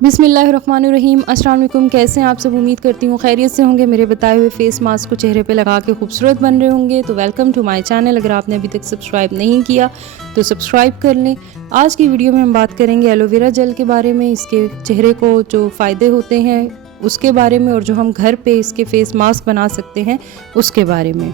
बिस्मिल्लाहिर्रहमानिर्रहीम। अस्सलाम वालेकुम। कैसे हैं आप सब? उम्मीद करती हूँ खैरियत से होंगे। मेरे बताए हुए फेस मास्क को चेहरे पे लगा के खूबसूरत बन रहे होंगे। तो वेलकम टू माय चैनल। अगर आपने अभी तक सब्सक्राइब नहीं किया तो सब्सक्राइब कर लें। आज की वीडियो में हम बात करेंगे एलोवेरा जेल के बारे में, इसके चेहरे को जो फ़ायदे होते हैं उसके बारे में, और जो हम घर पे इसके फेस मास्क बना सकते हैं उसके बारे में।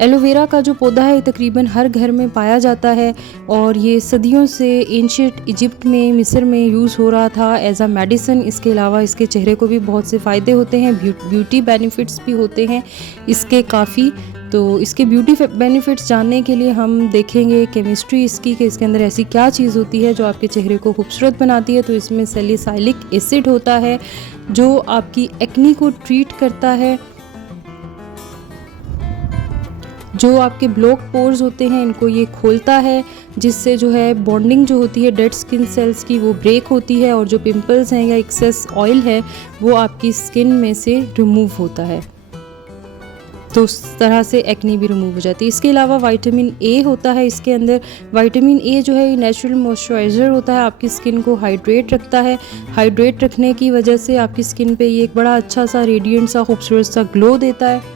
एलोवेरा का जो पौधा है तकरीबन हर घर में पाया जाता है और ये सदियों से एंशियंट इजिप्ट में, मिस्र में यूज़ हो रहा था एज अ मेडिसिन। इसके अलावा इसके चेहरे को भी बहुत से फ़ायदे होते हैं, ब्यूटी बेनिफिट्स भी होते हैं इसके काफ़ी। तो इसके ब्यूटी बेनिफिट्स जानने के लिए हम देखेंगे केमिस्ट्री इसकी, कि इसके अंदर ऐसी क्या चीज़ होती है जो आपके चेहरे को खूबसूरत बनाती है। तो इसमें सैलिसाइलिक एसिड होता है जो आपकी एक्नी को ट्रीट करता है, जो आपके ब्लॉक पोर्स होते हैं इनको ये खोलता है, जिससे जो है बॉन्डिंग जो होती है डेड स्किन सेल्स की वो ब्रेक होती है, और जो पिंपल्स हैं या एक्सेस ऑयल है वो आपकी स्किन में से रिमूव होता है। तो उस तरह से एक्नी भी रिमूव हो जाती है। इसके अलावा विटामिन ए होता है इसके अंदर। विटामिन ए जो है ये नेचुरल मॉइस्चराइज़र होता है, आपकी स्किन को हाइड्रेट रखता है। हाइड्रेट रखने की वजह से आपकी स्किन पे ये एक बड़ा अच्छा सा रेडिएंट सा खूबसूरत सा ग्लो देता है।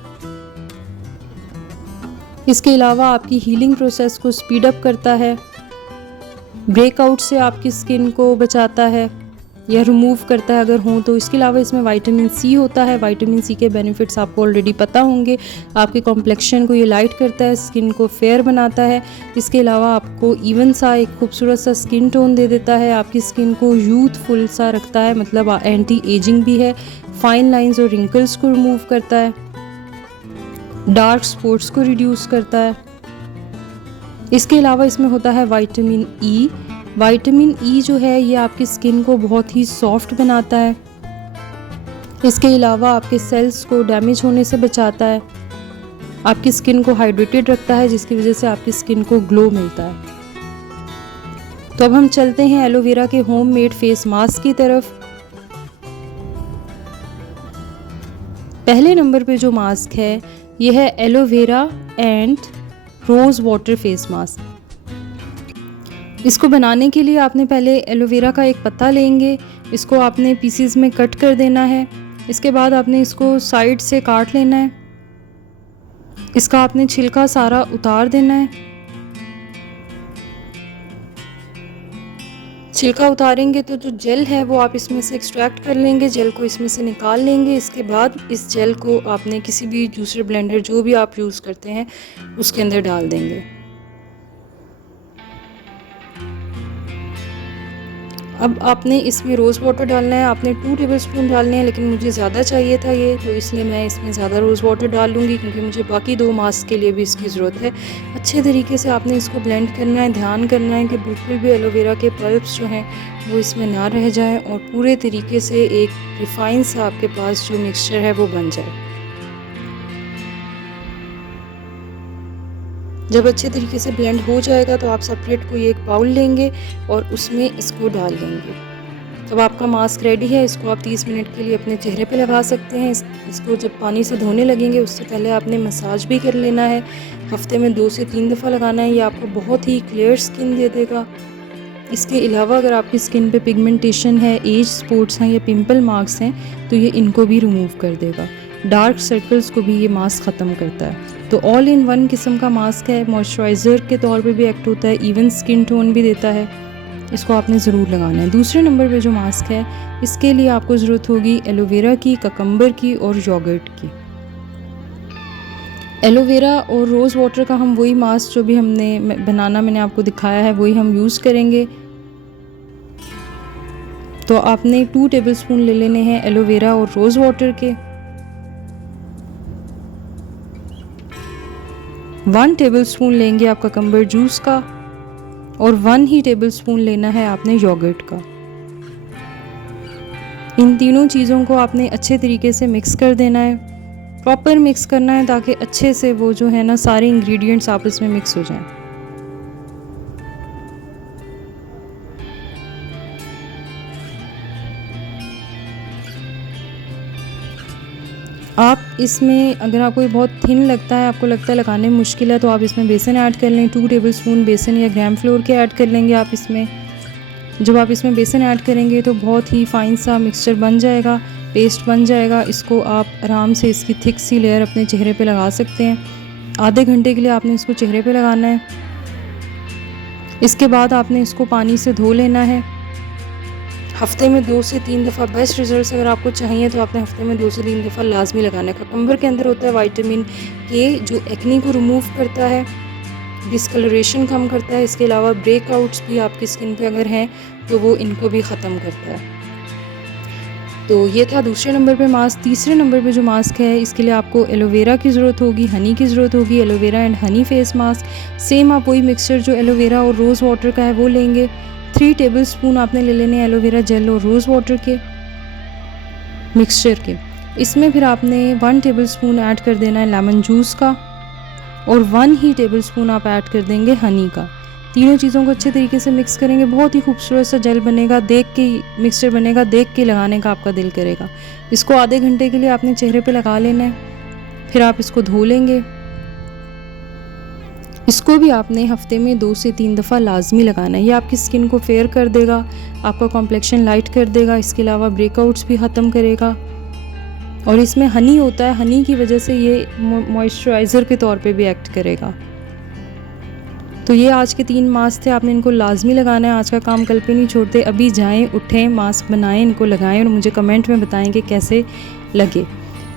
इसके अलावा आपकी हीलिंग प्रोसेस को स्पीड अप करता है, ब्रेकआउट से आपकी स्किन को बचाता है या रिमूव करता है अगर हो तो। इसके अलावा इसमें विटामिन सी होता है। विटामिन सी के बेनिफिट्स आपको ऑलरेडी पता होंगे। आपके कॉम्प्लेक्शन को ये लाइट करता है, स्किन को फेयर बनाता है। इसके अलावा आपको इवन सा एक खूबसूरत सा स्किन टोन दे देता है, आपकी स्किन को यूथफुल सा रखता है, मतलब एंटी एजिंग भी है। फाइन लाइंस और रिंकल्स को रिमूव करता है, डार्क स्पॉट्स को रिड्यूस करता है। इसके अलावा इसमें होता है विटामिन ई। विटामिन ई जो है ये आपकी स्किन को बहुत ही सॉफ्ट बनाता है। इसके अलावा आपके सेल्स को डैमेज होने से बचाता है, आपकी स्किन को हाइड्रेटेड रखता है, जिसकी वजह से आपकी स्किन को ग्लो मिलता है। तो अब हम चलते हैं एलोवेरा के होममेड फेस मास्क की तरफ। पहले नंबर पे जो मास्क है यह है aloe vera and rose water face mask. इसको बनाने के लिए आपने पहले एलोवेरा का एक पत्ता लेंगे, इसको आपने पीसीज में कट कर देना है। इसके बाद आपने इसको साइड से काट लेना है, इसका आपने छिलका सारा उतार देना है। छिलका उतारेंगे तो जो जेल है वो आप इसमें से एक्सट्रैक्ट कर लेंगे, जेल को इसमें से निकाल लेंगे। इसके बाद इस जेल को आपने किसी भी जूसर ब्लेंडर जो भी आप यूज़ करते हैं उसके अंदर डाल देंगे। अब आपने इसमें रोज़ वाटर डालना है, आपने 2 टेबलस्पून डालने हैं, लेकिन मुझे ज़्यादा चाहिए था ये, तो इसलिए मैं इसमें ज़्यादा रोज़ वाटर डाल लूँगी, क्योंकि मुझे बाकी 2 मास्क के लिए भी इसकी ज़रूरत है। अच्छे तरीके से आपने इसको ब्लेंड करना है, ध्यान करना है कि बिल्कुल भी एलोवेरा के पल्प्स जो हैं वो इसमें ना रह जाएँ, और पूरे तरीके से एक रिफाइन सा आपके पास जो मिक्सचर है वो बन जाए। जब अच्छे तरीके से ब्लेंड हो जाएगा तो आप सेपरेट कोई एक बाउल लेंगे और उसमें इसको डाल लेंगे। जब आपका मास्क रेडी है, इसको आप 30 मिनट के लिए अपने चेहरे पे लगा सकते हैं। इसको जब पानी से धोने लगेंगे उससे पहले आपने मसाज भी कर लेना है। हफ्ते में 2 से 3 दफ़ा लगाना है, ये आपको बहुत ही क्लियर स्किन दे देगा। इसके अलावा अगर आपकी स्किन पे पिगमेंटेशन है, एज स्पॉट्स हैं या पिंपल मार्क्स हैं तो ये इनको भी रिमूव कर देगा। डार्क सर्कल्स को भी ये मास्क ख़त्म करता है। तो ऑल इन वन किस्म का मास्क है, मॉइस्चराइज़र के तौर पे भी एक्ट होता है, इवन स्किन टोन भी देता है। इसको आपने ज़रूर लगाना है। दूसरे नंबर पे जो मास्क है इसके लिए आपको ज़रूरत होगी एलोवेरा की, ककम्बर की और योगर्ट की। एलोवेरा और रोज़ वाटर का हम वही मास्क जो भी हमने मैंने आपको दिखाया है वही हम यूज़ करेंगे। तो आपने 2 टेबलस्पून ले लेने हैं एलोवेरा और रोज़ वाटर के। 1 टेबलस्पून लेंगे आप ककम्बर जूस का, और 1 ही टेबलस्पून लेना है आपने योगर्ट का। इन तीनों चीज़ों को आपने अच्छे तरीके से मिक्स कर देना है, प्रॉपर मिक्स करना है, ताकि अच्छे से वो जो है ना सारे इंग्रेडिएंट्स आपस में मिक्स हो जाएं। आप इसमें अगर आपको ये बहुत थिन लगता है, आपको लगता है लगाने में मुश्किल है, तो आप इसमें बेसन ऐड कर लें। 2 टेबलस्पून बेसन या ग्राम फ्लोर के ऐड कर लेंगे आप इसमें। जब आप इसमें बेसन ऐड करेंगे तो बहुत ही फाइन सा मिक्सचर बन जाएगा, पेस्ट बन जाएगा। इसको आप आराम से इसकी थिक सी लेयर अपने चेहरे पे लगा सकते हैं। आधे घंटे के लिए आपने इसको चेहरे पे लगाना है। इसके बाद आपने इसको पानी से धो लेना है। हफ्ते में 2 से 3 दफ़ा बेस्ट रिजल्ट्स अगर आपको चाहिए तो आपने हफ्ते में 2 से 3 दफ़ा लाजमी लगाना है। ककम्बर के अंदर होता है विटामिन के, जो एक्ने को रिमूव करता है, डिस्कलरेशन कम करता है। इसके अलावा ब्रेकआउट्स भी आपकी स्किन पे अगर हैं तो वो इनको भी ख़त्म करता है। तो ये था दूसरे नंबर पे मास्क। तीसरे नंबर पे जो मास्क है इसके लिए आपको एलोवेरा की ज़रूरत होगी, हनी की ज़रूरत होगी। Aloe vera and honey face mask. Same आप वही मिक्सचर जो एलोवेरा और रोज़ वाटर का है वो लेंगे। 3 टेबलस्पून आपने ले लेने एलोवेरा जेल और रोज़ वाटर के मिक्सचर के। इसमें फिर आपने 1 टेबलस्पून ऐड कर देना है लेमन जूस का और 1 ही टेबलस्पून आप ऐड कर देंगे हनी का। तीनों चीज़ों को अच्छे तरीके से मिक्स करेंगे। बहुत ही खूबसूरत सा जेल बनेगा, देख के मिक्सचर बनेगा, देख के लगाने का आपका दिल करेगा। इसको आधे घंटे के लिए आपने चेहरे पे लगा लेना है, फिर आप इसको धो लेंगे। इसको भी आपने हफ्ते में 2 से 3 दफ़ा लाजमी लगाना है। ये आपकी स्किन को फेयर कर देगा, आपका कॉम्प्लेक्शन लाइट कर देगा। इसके अलावा ब्रेकआउट्स भी ख़त्म करेगा और इसमें हनी होता है, हनी की वजह से ये मॉइस्चराइज़र के तौर पे भी एक्ट करेगा। तो ये आज के 3 मास्क थे, आपने इनको लाजमी लगाना है। आज का काम कल पे नहीं छोड़ते, अभी जाएं, उठें, मास्क बनाएं, इनको लगाएं और मुझे कमेंट में बताएं कि कैसे लगे।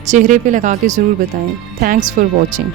चेहरे पे लगा के ज़रूर बताएं। Thanks for watching.